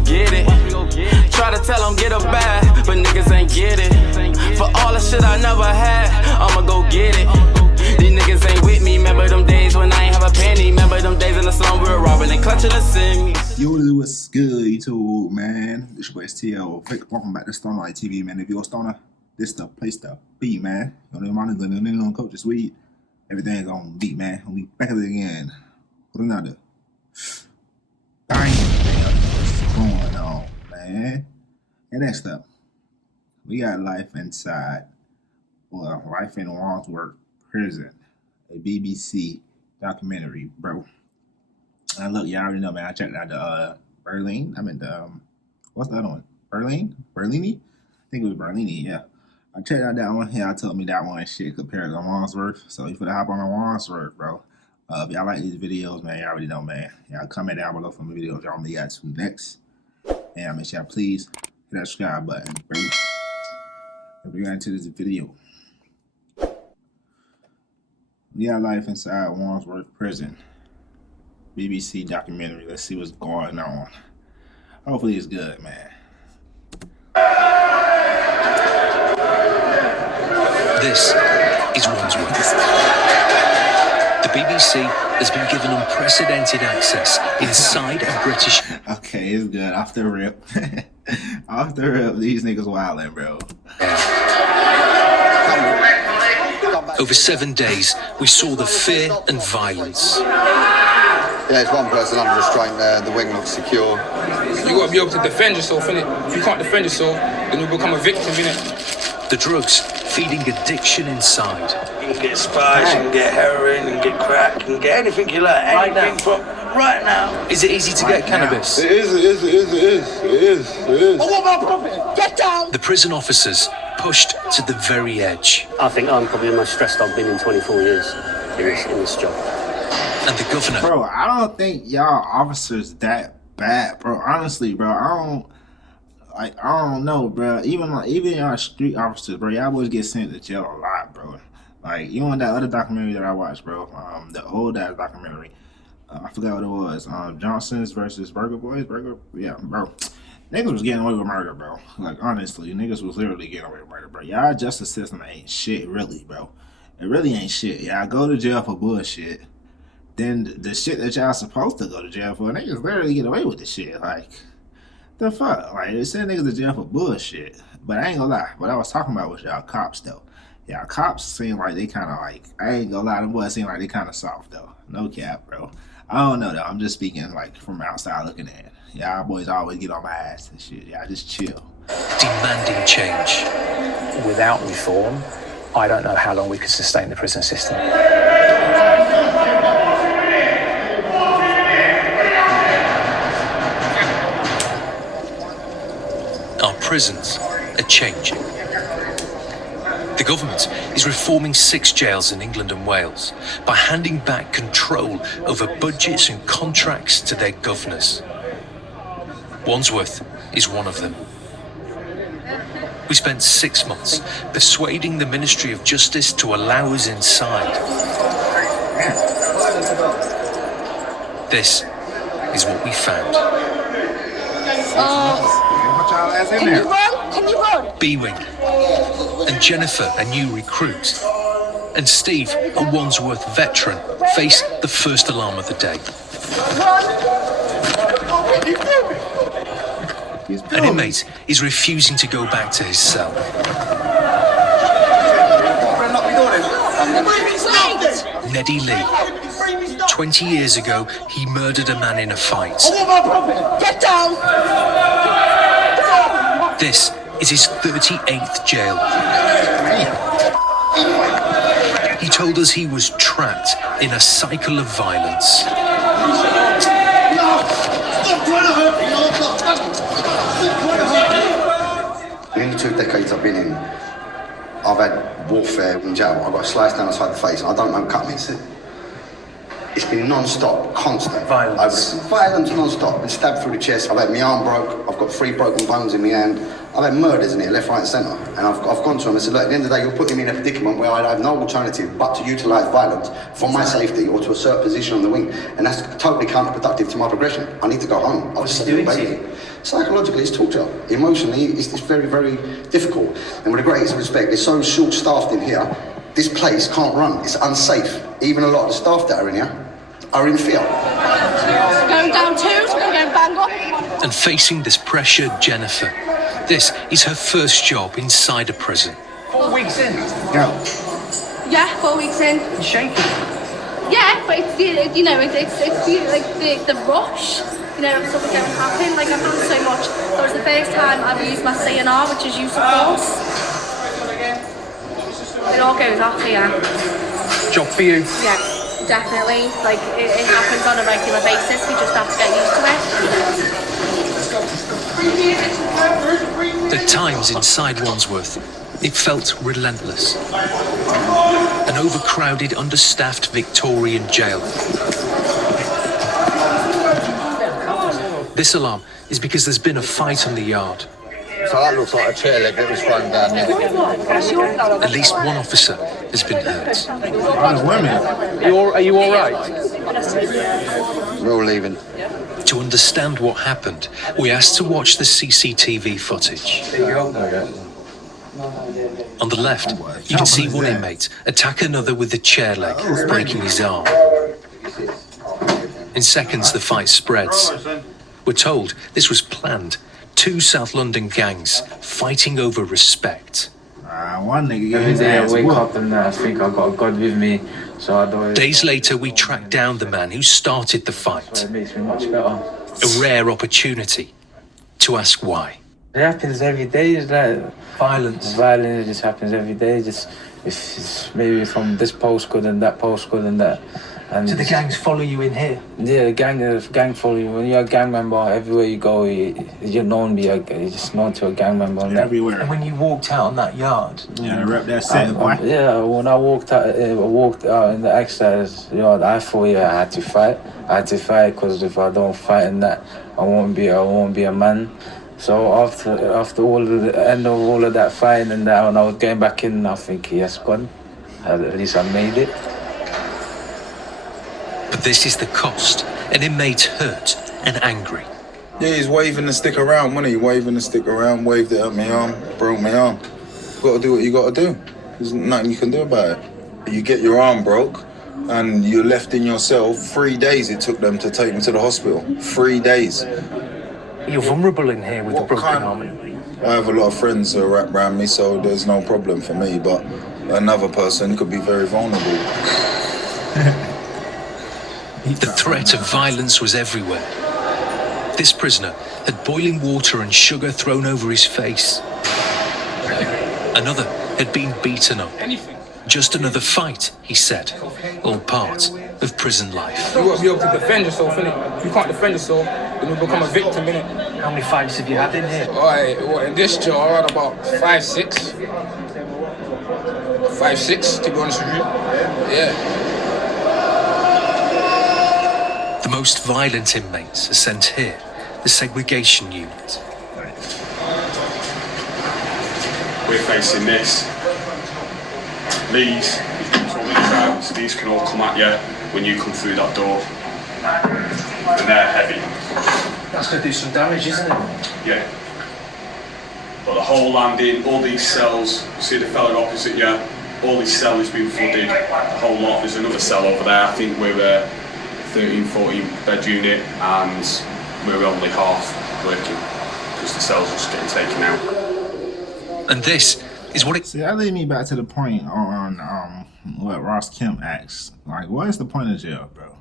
go get it. Try to tell them get a bag, but niggas ain't get it. For all the shit I never had, I'ma go get it. These niggas ain't with me. Remember them days when I ain't have a penny. Remember them days in the slum we were robbing and clutching the semis. Yo, what's good, YouTube, man? It's your boy STL. Welcome back to StonerLife TV, man. If you're a stoner, this the place to be, man. You know, my nigga on coach this week. Everything's on beat, man. We back at it again. What another? Bang! What's going on, man? And next up, we got Life Inside, or Life in Wandsworth Prison, a BBC documentary, bro. And look, y'all already know, man. I checked out the Berlin. I mean, what's the other one? Berlini? I think it was Berlini, yeah. I checked out that one. Yeah, I told me that one shit compared to Wandsworth. So you finna hop on the Wandsworth, bro. If y'all like these videos, man, y'all already know, man. Y'all comment down below for the videos y'all may got to next. And make sure y'all please hit that subscribe button, bro. If we got into this video, we got Life Inside Wandsworth Prison, BBC documentary. Let's see what's going on. Hopefully it's good, man. This is Wandsworth. The BBC has been given unprecedented access inside a British... Okay, it's good. Off the rip. Off the rip, these niggas wildin', bro. Over 7 days, we saw the fear and violence. Yeah, there's one person under restraint there, the wing looks secure. You gotta be able to defend yourself, innit? If you can't defend yourself, then you become a victim, innit? The drugs feeding addiction inside. You can get spice, you can get heroin, you can get crack, you can get anything you like, anything from right now. Is it easy to get cannabis? It is. Oh, what about profit? Get down! The prison officers pushed to the very edge. I think I'm probably the most stressed I've been in 24 years in this job. And the governor... Bro, I don't think y'all officers that bad, bro. Honestly, bro, I don't know, bro. Even y'all street officers, bro, y'all boys get sent to jail a lot, bro. Like, you know that other documentary that I watched, bro, the old ass documentary. I forgot what it was. Johnson's versus Burger Boys. Yeah, bro. Niggas was getting away with murder, bro. Like, honestly, niggas was literally getting away with murder, bro. Y'all justice system ain't shit, really, bro. It really ain't shit. Y'all go to jail for bullshit. Then the shit that y'all supposed to go to jail for, niggas literally get away with the shit. Like, the fuck? Like, they send niggas to jail for bullshit. But I ain't gonna lie. What I was talking about was y'all cops, though. Y'all cops seem like they kind of like, I ain't gonna lie, them boys seem like they kind of soft, though. No cap, bro. I don't know, though. I'm just speaking, like, from outside looking at it. Y'all boys always get on my ass and shit. Y'all just chill. Demanding change. Without reform, I don't know how long we could sustain the prison system. Our prisons are changing. The government is reforming 6 jails in England and Wales by handing back control over budgets and contracts to their governors. Wandsworth is one of them. We spent 6 months persuading the Ministry of Justice to allow us inside. This is what we found. Can you run? B-Wing and Jennifer, a new recruit, and Steve, a Wandsworth veteran, face the first alarm of the day. An inmate is refusing to go back to his cell. Neddy Lee. 20 years ago, he murdered a man in a fight. Get down! This is his 38th jail. He told us he was trapped in a cycle of violence. In the 2 decades I've been in, I've had warfare in jail. I got sliced down the side of the face and I don't know what cut me. It's been non-stop, constant. Violence. Violence non-stop. Been stabbed through the chest. I've had my arm broke. I've got 3 broken bones in my hand. I've had murders in here, left, right and centre. And I've gone to them and said, look, at the end of the day, you're putting me in a predicament where I have no alternative but to utilise violence for my safety or to assert position on the wing. And that's totally counterproductive to my progression. I need to go home. What's he doing to you? Psychologically, it's torture. Emotionally, it's very, very difficult. And with the greatest respect, it's so short-staffed in here, this place can't run. It's unsafe. Even a lot of the staff that are in here are in fear. Going down twos, we're going bang up. And facing this pressure, Jennifer, this is her first job inside a prison. 4 weeks in? Go. Yeah, 4 weeks in. You're shaking. Yeah, but it's the, you know, it's the rush. You know, something going to happen. Like, I've done so much. That was the first time I've used my CNR, which is use of force. It all goes off here. Job for you? Yeah, definitely. Like, it happens on a regular basis. We just have to get used to it. At times inside Wandsworth, it felt relentless. An overcrowded, understaffed Victorian jail. This alarm is because there's been a fight on the yard. So that looks like a chair leg that was thrown down there. At least one officer has been hurt. Are you all right? We're all leaving. To understand what happened, we asked to watch the CCTV footage. On the left, you can see one inmate attack another with the chair leg, breaking his arm. In seconds, the fight spreads. We're told this was planned. 2 South London gangs fighting over respect. One nigga gave his Every day ass I wake whooped. up and I think I got God with me, so I don't. Days later, we tracked down the man who started the fight. It makes me much better. A rare opportunity to ask why. It happens every day. It's like violence. Violence just happens every day. Just it's maybe from this postcode and that postcode and that. And Do the gangs follow you in here? yeah, the gang follow you. When you're a gang member, everywhere you go, you're known to you're just known to a gang member. And Everywhere. And when you walked out on that yard, Yeah, rep that set, boy. yeah, when I walked out in the exercise yard, I thought I had to fight. I had to fight because if I don't fight in that, I won't be a man. So after all of the end of all of that fighting and that, when I was getting back in, I think yes, God, at least I made it. But this is the cost. An inmate hurt and angry. Yeah, he's waving the stick around, wasn't he? Waving the stick around, waved it at my arm, broke my arm. Got to do what you got to do. There's nothing you can do about it. You get your arm broke and you're left in your cell. 3 days it took them to take me to the hospital. 3 days. you're vulnerable in here with a broken arm. I have a lot of friends who are wrapped around me, so there's no problem for me, but another person could be very vulnerable. The threat of violence was everywhere. This prisoner had boiling water and sugar thrown over his face. Another had been beaten up. Just another fight, he said, all part of prison life. You got to be able to defend yourself, innit? If you can't defend yourself, then you become a victim, innit? How many fights have you had in here? Alright, well, in this jail, I had about 5, 6. 5, 6, to be honest with you. Yeah. The most violent inmates are sent here, the segregation unit. We're facing this. These crowds, these can all come at you when you come through that door. And they're heavy. That's going to do some damage, isn't it? Yeah. But the whole landing, all these cells, you see the fella opposite you, all this cell has been flooded, the whole lot. There's another cell over there, I think we're a 13, 14 bed unit, and we're only half working because the cells are just getting taken out. And this is what it... See, that leads me back to the point on what Ross Kemp asked. Like, what is the point of jail, bro?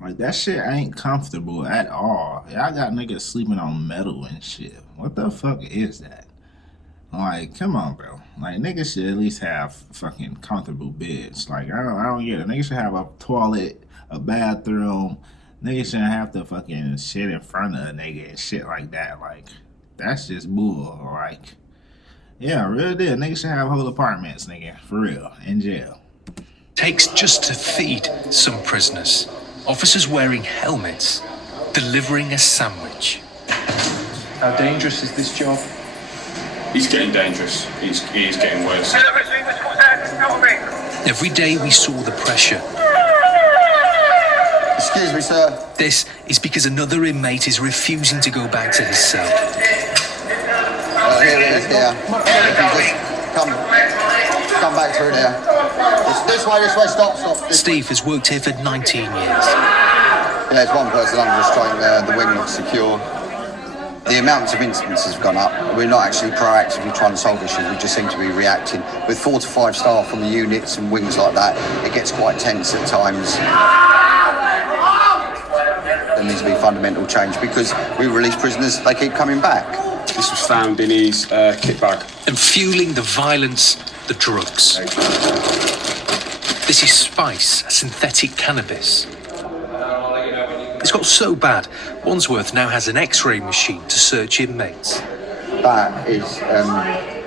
Like, that shit ain't comfortable at all. Y'all got niggas sleeping on metal and shit. What the fuck is that? Like, come on, bro. Like, niggas should at least have fucking comfortable beds. Like, I don't get it. Niggas should have a toilet, a bathroom. Niggas shouldn't have to fucking shit in front of a nigga and shit like that. Like, that's just bull. Like, yeah, real deal. Niggas should have whole apartments, nigga. For real. In jail. takes just to feed some prisoners. Officers wearing helmets, delivering a sandwich. How dangerous is this job? He's getting dangerous. He is getting worse. Every day we saw the pressure. Excuse me, sir. This is because another inmate is refusing to go back to his cell. Here it is, here. Come back through there. This way, stop. Steve has worked here for 19 years. Yeah, there's one person under restraint there, the wing looks secure. The amounts of incidents have gone up. We're not actually proactively trying to solve issues, we just seem to be reacting. With 4 to 5 staff on the units and wings like that, it gets quite tense at times. There needs to be fundamental change because we release prisoners, they keep coming back. This was found in his kit bag. And fueling the violence, the drugs. This is spice, synthetic cannabis. It's got so bad, Wandsworth now has an X-ray machine to search inmates. That is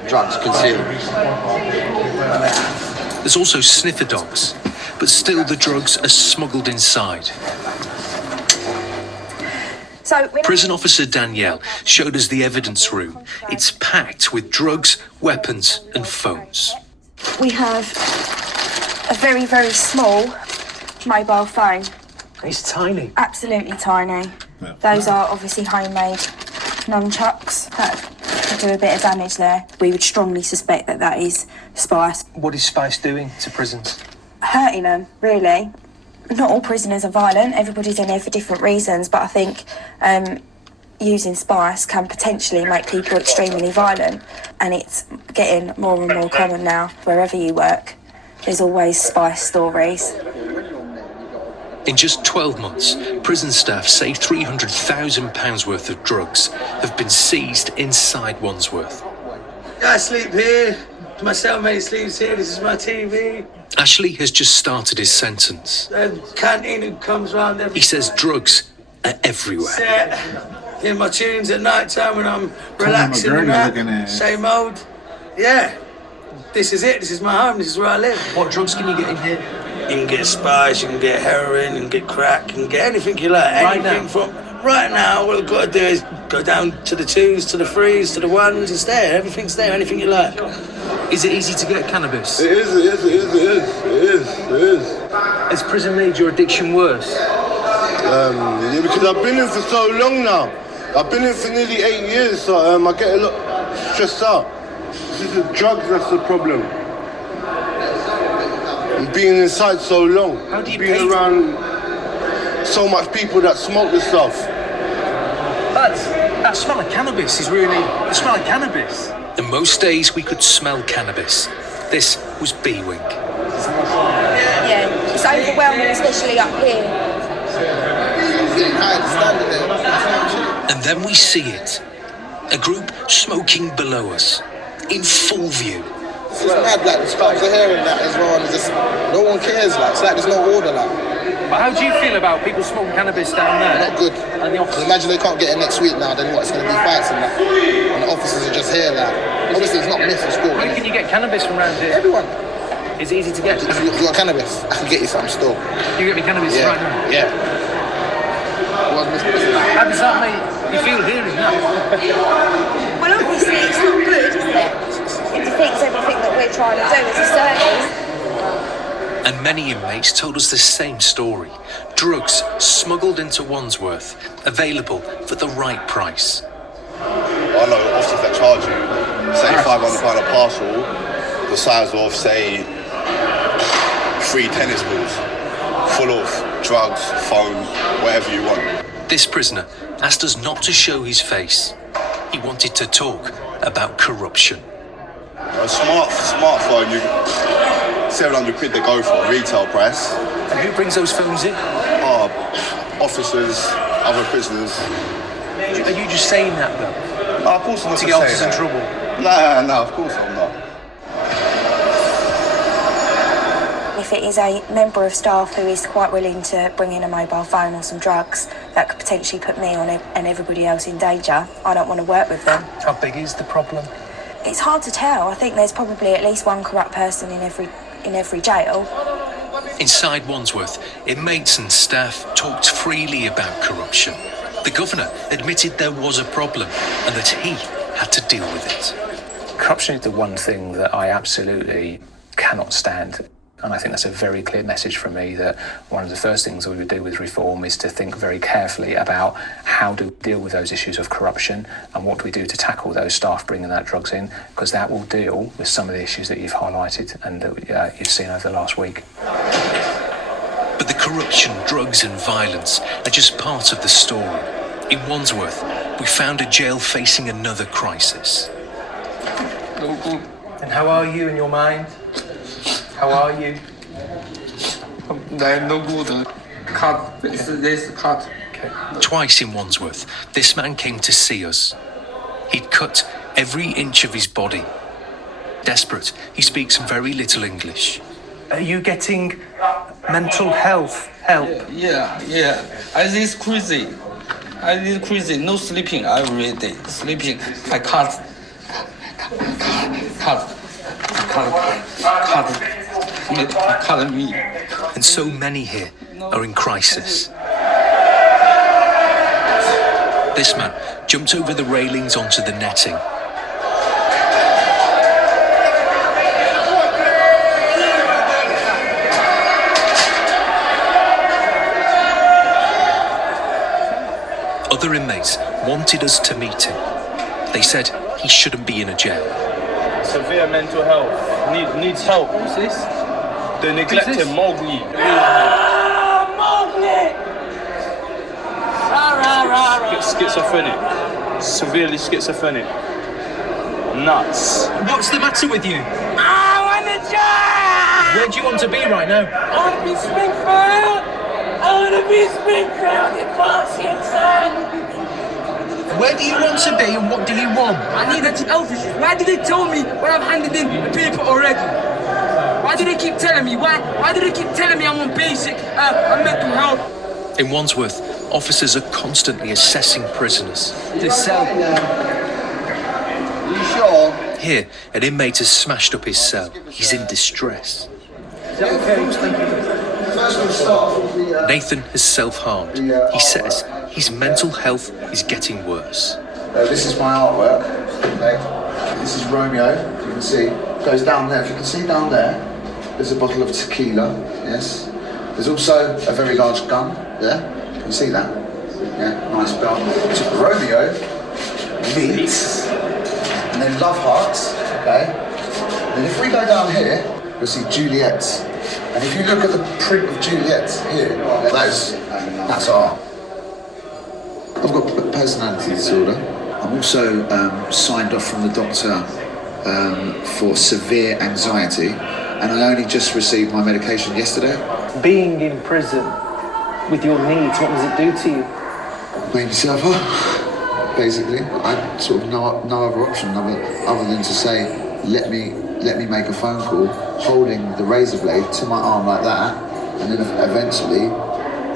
drugs concealed. There's also sniffer dogs, but still the drugs are smuggled inside. Prison officer Danielle showed us the evidence room. It's packed with drugs, weapons and phones. We have a very, very small mobile phone. It's tiny. Absolutely tiny. Yeah. Those are obviously homemade nunchucks that could do a bit of damage there. We would strongly suspect that that is spice. What is spice doing to prisons? Hurting them, really. Not all prisoners are violent. Everybody's in there for different reasons, but I think using spice can potentially make people extremely violent, and it's getting more and more common now. Wherever you work, there's always spice stories. In just 12 months, prison staff say £300,000 worth of drugs have been seized inside Wandsworth. I sleep here. My cellmate sleeps here. This is my TV. Ashley has just started his sentence. Canteen who comes round every... He says drugs are everywhere. Hear my tunes at night time when I'm relaxing and that. Same old. Yeah. This is it. This is my home. This is where I live. What drugs can you get in here? You can get spice, you can get heroin, you can get crack, you can get anything you like. Right now, what I've got to do is go down to the 2s, to the 3s, to the 1s. It's there. Everything's there. Anything you like. Is it easy to get cannabis? It is. Has prison made your addiction worse? Yeah, because I've been in for so long now. I've been in for nearly 8 years, so I get a lot stressed out. This is the drugs that's the problem. And being inside so long, being around so much people that smoke this stuff. But that smell of cannabis is really the smell of cannabis. And most days we could smell cannabis. This was B-Wing. Yeah, it's overwhelming, especially up here. And then we see it. A group smoking below us, in full view. It's mad, like, the stops are hearing that as well, and just, no one cares, like, it's like there's no order, like. But how do you feel about people smoking cannabis down there? Not good. And the officers, imagine they can't get it next week now, then what, it's going to be fights and that. And the officers are just here, like. Obviously, it's not myth for school. Where can you get cannabis from around here? Everyone. It's easy to get. If you want cannabis, I can get you something still. You get me cannabis right now? Yeah. How does that make you feel hearing that? Well, obviously, it's not good, is it? It defeats everything that we're trying to do as a service. And many inmates told us the same story. Drugs smuggled into Wandsworth, available for the right price. I know officers that charge you, say £500 a parcel, the size of, say, 3 tennis balls, full of drugs, phones, whatever you want. This prisoner asked us not to show his face. He wanted to talk about corruption. A smartphone, you 700 quid they go for, retail price. And who brings those phones in? Officers, other prisoners. Are you just saying that though? No, of course I'm not. To get officers in trouble? No, of course I'm not. If it is a member of staff who is quite willing to bring in a mobile phone or some drugs, that could potentially put me on and everybody else in danger. I don't want to work with them. How big is the problem? It's hard to tell. I think there's probably at least one corrupt person in every jail. Inside Wandsworth, inmates and staff talked freely about corruption. The governor admitted there was a problem and that he had to deal with it. Corruption is the one thing that I absolutely cannot stand. And I think that's a very clear message from me, that one of the first things we would do with reform is to think very carefully about how to deal with those issues of corruption and what do we do to tackle those staff bringing that drugs in, because that will deal with some of the issues that you've highlighted and that you've seen over the last week. But the corruption, drugs and violence are just part of the story. In Wandsworth, we found a jail facing another crisis. And how are you in your mind? How are you? No good. Cut. This cut. Okay. Twice in Wandsworth, this man came to see us. He'd cut every inch of his body. Desperate, he speaks very little English. Are you getting mental health help? Yeah. I this crazy. No sleeping every day. Sleeping. I cut. Me. And so many here are in crisis. This man jumped over the railings onto the netting. Other inmates wanted us to meet him. They said he shouldn't be in a jail. Severe mental health. Needs help. Who's this? The neglected Mowgli. Mowgli! Schizophrenic. Severely schizophrenic. Nuts. What's the matter with you? I want to jail! Where do you want to be right now? I want to be Springfield! In Washington! Where do you want to be and what do you want? I need a health issue. Why did they tell me when I've handed in the paper already? Why do they keep telling me? Why do they keep telling me I'm on basic mental health? In Wandsworth, officers are constantly assessing prisoners. The cell. Are you sure? Here, an inmate has smashed up his cell. He's in distress. Is that okay? Nathan has self-harmed. He says his mental health is getting worse. This is my artwork. Okay. This is Romeo. You can see. Goes down there. If you can see down there, there's a bottle of tequila. Yes. There's also a very large gun there. Can you see that? Yeah. Nice belt. So Romeo meets, and then love hearts. Okay. And then if we go down here, you'll see Juliet. And if you look at the print of Juliet here, that's art. I've got personality disorder. I'm also signed off from the doctor for severe anxiety, and I only just received my medication yesterday. Being in prison with your needs, what does it do to you? Made myself up, basically. I had sort of no other option other than to say, let me make a phone call holding the razor blade to my arm like that, and then eventually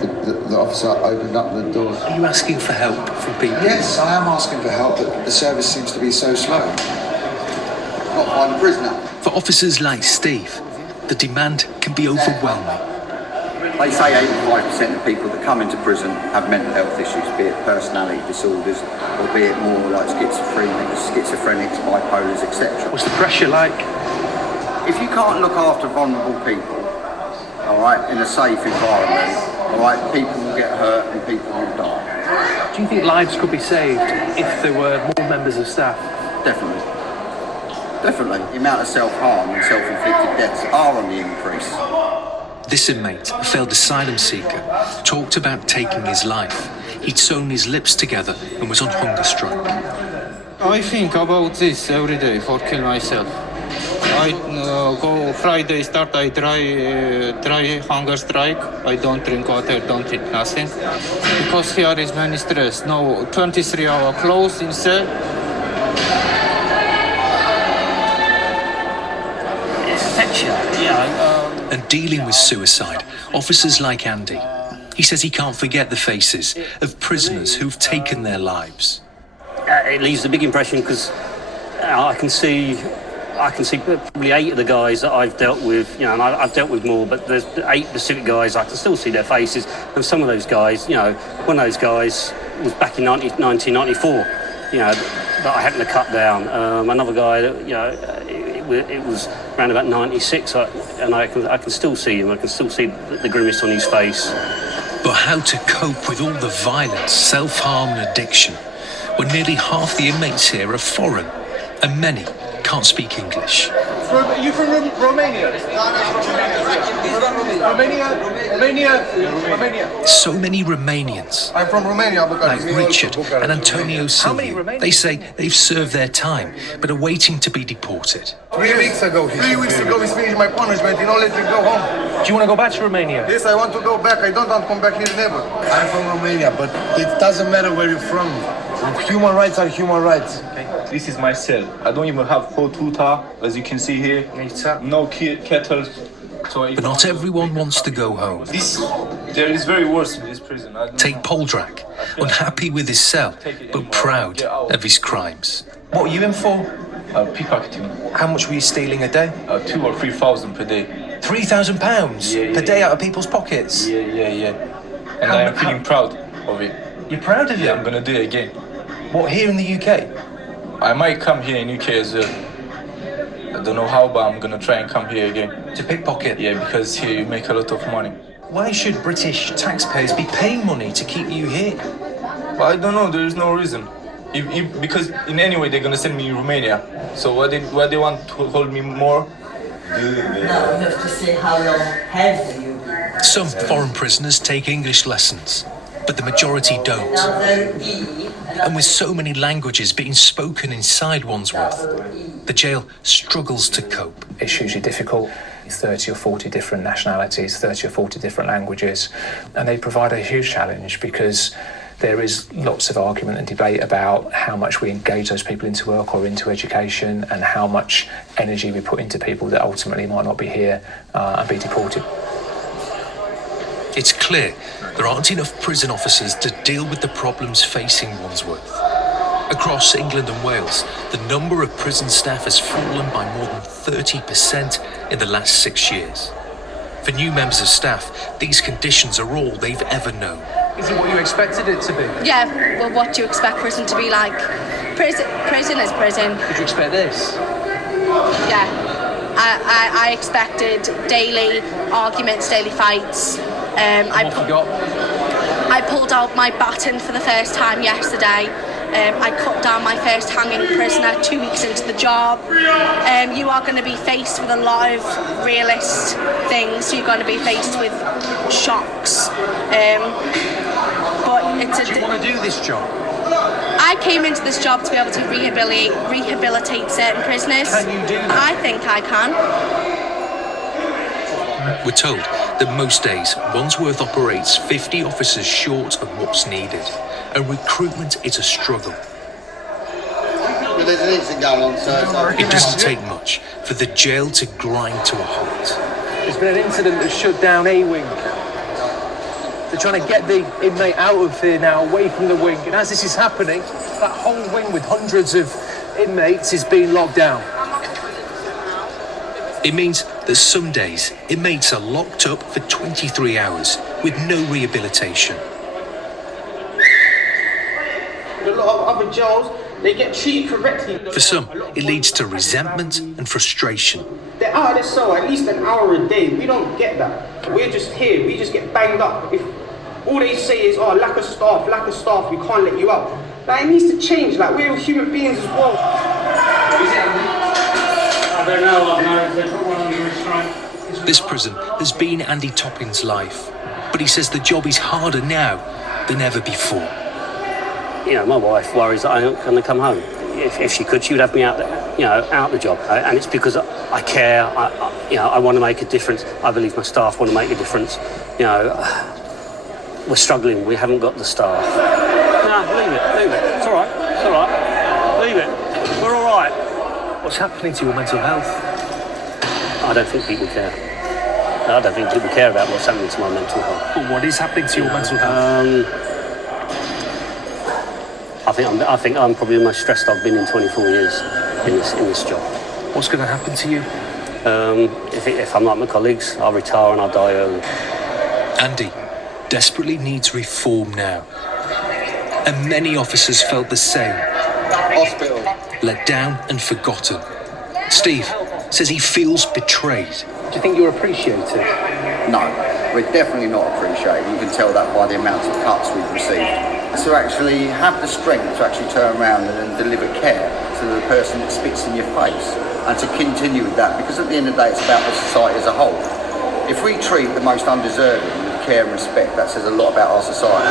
the officer opened up the door. Are you asking for help from people? Yes, I am asking for help, but the service seems to be so slow. Not find a prisoner. For officers like Steve, the demand can be overwhelming. They say 85% of people that come into prison have mental health issues, be it personality disorders, or be it more like schizophrenics, bipolars, etc. What's the pressure like? If you can't look after vulnerable people, all right, in a safe environment, all right, people will get hurt and people will die. Do you think lives could be saved if there were more members of staff? Definitely. The amount of self-harm and self-inflicted deaths are on the increase. This inmate, a failed asylum seeker, talked about taking his life. He'd sewn his lips together and was on hunger strike. I think about this every day for kill myself. I go Friday start, I try hunger strike. I don't drink water, don't eat nothing. Because here is many stress. No 23-hour close in cell. And dealing with suicide, officers like Andy. He says he can't forget the faces of prisoners who've taken their lives. It leaves a big impression because I can see probably 8 of the guys that I've dealt with, you know, and I've dealt with more, but there's 8 specific guys, I can still see their faces. And some of those guys, you know, one of those guys was back in 1994, you know, that I happened to cut down. Another guy, it was around about 96, and I can still see him. I can still see the grimace on his face. But how to cope with all the violence, self-harm and addiction when nearly half the inmates here are foreign and many can't speak English? Are you from Romania? Romania. So many Romanians. I'm from Romania. Like Richard and Antonio Silva. They say they've served their time, but are waiting to be deported. 3 weeks ago. 3 weeks ago, we finished my punishment. Let me go home. Do you want to go back to Romania? Yes, I want to go back. I don't want to come back here never. I'm from Romania, but it doesn't matter where you're from. Human rights are human rights. Okay. This is my cell. I don't even have hot water, as you can see here. No kettle. So but not everyone wants to go home. There is very worse in this prison. Take Poldrak, unhappy with his cell, but proud of his crimes. What were you in for? Pickpocketing. How much were you stealing a day? 2,000 or 3,000 per day. £3,000 per day out of people's pockets? Yeah. And I am feeling proud of it. You're proud of it? Yeah, I'm gonna do it again. What, here in the UK? I might come here in UK as well. I don't know how, but I'm gonna try and come here again. To pickpocket? Yeah, because here you make a lot of money. Why should British taxpayers be paying money to keep you here? Well, I don't know, there is no reason. Because in any way they're gonna send me in Romania. So why they want to hold me more? Now we have to say how long have you been? Some foreign prisoners take English lessons, but the majority don't. And with so many languages being spoken inside Wandsworth, the jail struggles to cope. It's hugely difficult. 30 or 40 different nationalities, 30 or 40 different languages, and they provide a huge challenge because there is lots of argument and debate about how much we engage those people into work or into education and how much energy we put into people that ultimately might not be here and be deported. It's clear there aren't enough prison officers to deal with the problems facing Wandsworth. Across England and Wales, the number of prison staff has fallen by more than 30% in the last 6 years. For new members of staff, these conditions are all they've ever known. Is it what you expected it to be? Yeah, well, what do you expect prison to be like? Prison is prison. Did you expect this? Yeah. I expected daily arguments, daily fights. I pulled out my baton for the first time yesterday. I cut down my first hanging prisoner 2 weeks into the job. You are going to be faced with a lot of realist things. You're going to be faced with shocks. But it's do you want to do this job? I came into this job to be able to rehabilitate certain prisoners. Can you do that? I think I can. We're told that most days Wandsworth operates 50 officers short of what's needed, and recruitment is a struggle. There's an incident going on, so it doesn't take much for the jail to grind to a halt. There's been an incident that shut down a wing. They're trying to get the inmate out of here now, away from the wing, and as this is happening, that whole wing with hundreds of inmates is being locked down. It means that some days inmates are locked up for 23 hours with no rehabilitation. A lot of other jails, they get treated correctly. For some, it leads to resentment and frustration. They're out of their cell at least an hour a day. We don't get that. We're just here, we just get banged up. If all they say is, oh, lack of staff, we can't let you out. Like, it needs to change, like, we're human beings as well. I don't know, they put one under restraint. This prison has been Andy Toppin's life, but he says the job is harder now than ever before. You know, my wife worries that I'm not going to come home. If she could, she would have me out the job. And it's because I care. I want to make a difference. I believe my staff want to make a difference. You know, we're struggling. We haven't got the staff. No, leave it. It's all right. Leave it. We're all right. What's happening to your mental health? I don't think people care. I don't think people care about what's happening to my mental health. But what is happening to your mental health? I think I'm probably the most stressed I've been in 24 years in this job. What's going to happen to you? If I'm like my colleagues, I'll retire and I'll die early. Andy desperately needs reform now, and many officers felt the same. Hospital. Let down and forgotten. Steve says he feels betrayed. Do you think you're appreciated? No, we're definitely not appreciated. You can tell that by the amount of cuts we've received. To actually have the strength to actually turn around and then deliver care to the person that spits in your face, and to continue with that, because at the end of the day it's about the society as a whole. If we treat the most undeserving with care and respect, that says a lot about our society.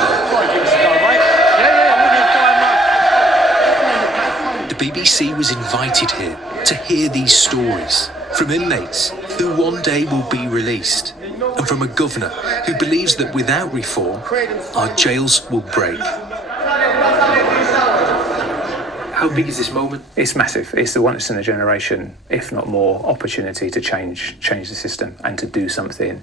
The BBC was invited here to hear these stories from inmates who one day will be released, and from a governor who believes that without reform, our jails will break. How big is this moment? It's massive. It's the once in a generation, if not more, opportunity to change the system and to do something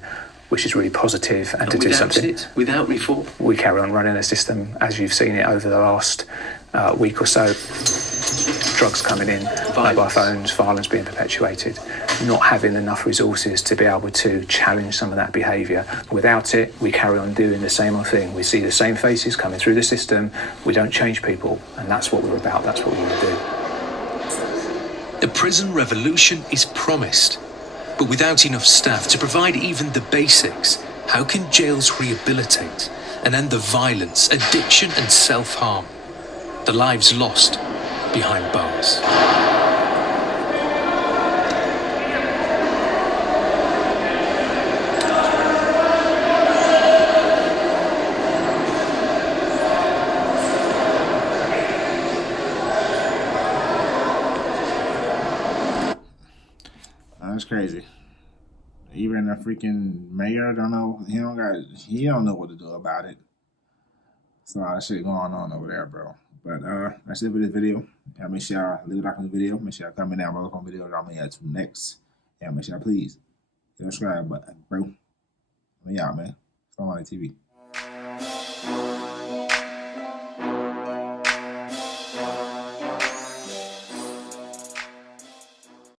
which is really positive and to do something. Without reform? We carry on running the system as you've seen it over the last week or so. Drugs coming in, mobile phones, violence being perpetuated, not having enough resources to be able to challenge some of that behaviour. Without it, we carry on doing the same old thing. We see the same faces coming through the system. We don't change people, and that's what we're about. That's what we want to do. The prison revolution is promised, but without enough staff to provide even the basics, how can jails rehabilitate and end the violence, addiction and self-harm? The lives lost behind bars. That's crazy. Even the freaking mayor don't know. He don't know what to do about it. It's a lot of shit going on over there, bro. But that's it for this video. Yeah, make sure y'all leave a like on the video. Make sure y'all comment down below on the video that I'm gonna add to next. Yeah, make sure y'all please hit the subscribe button, bro. Yeah, man. StonerLife TV.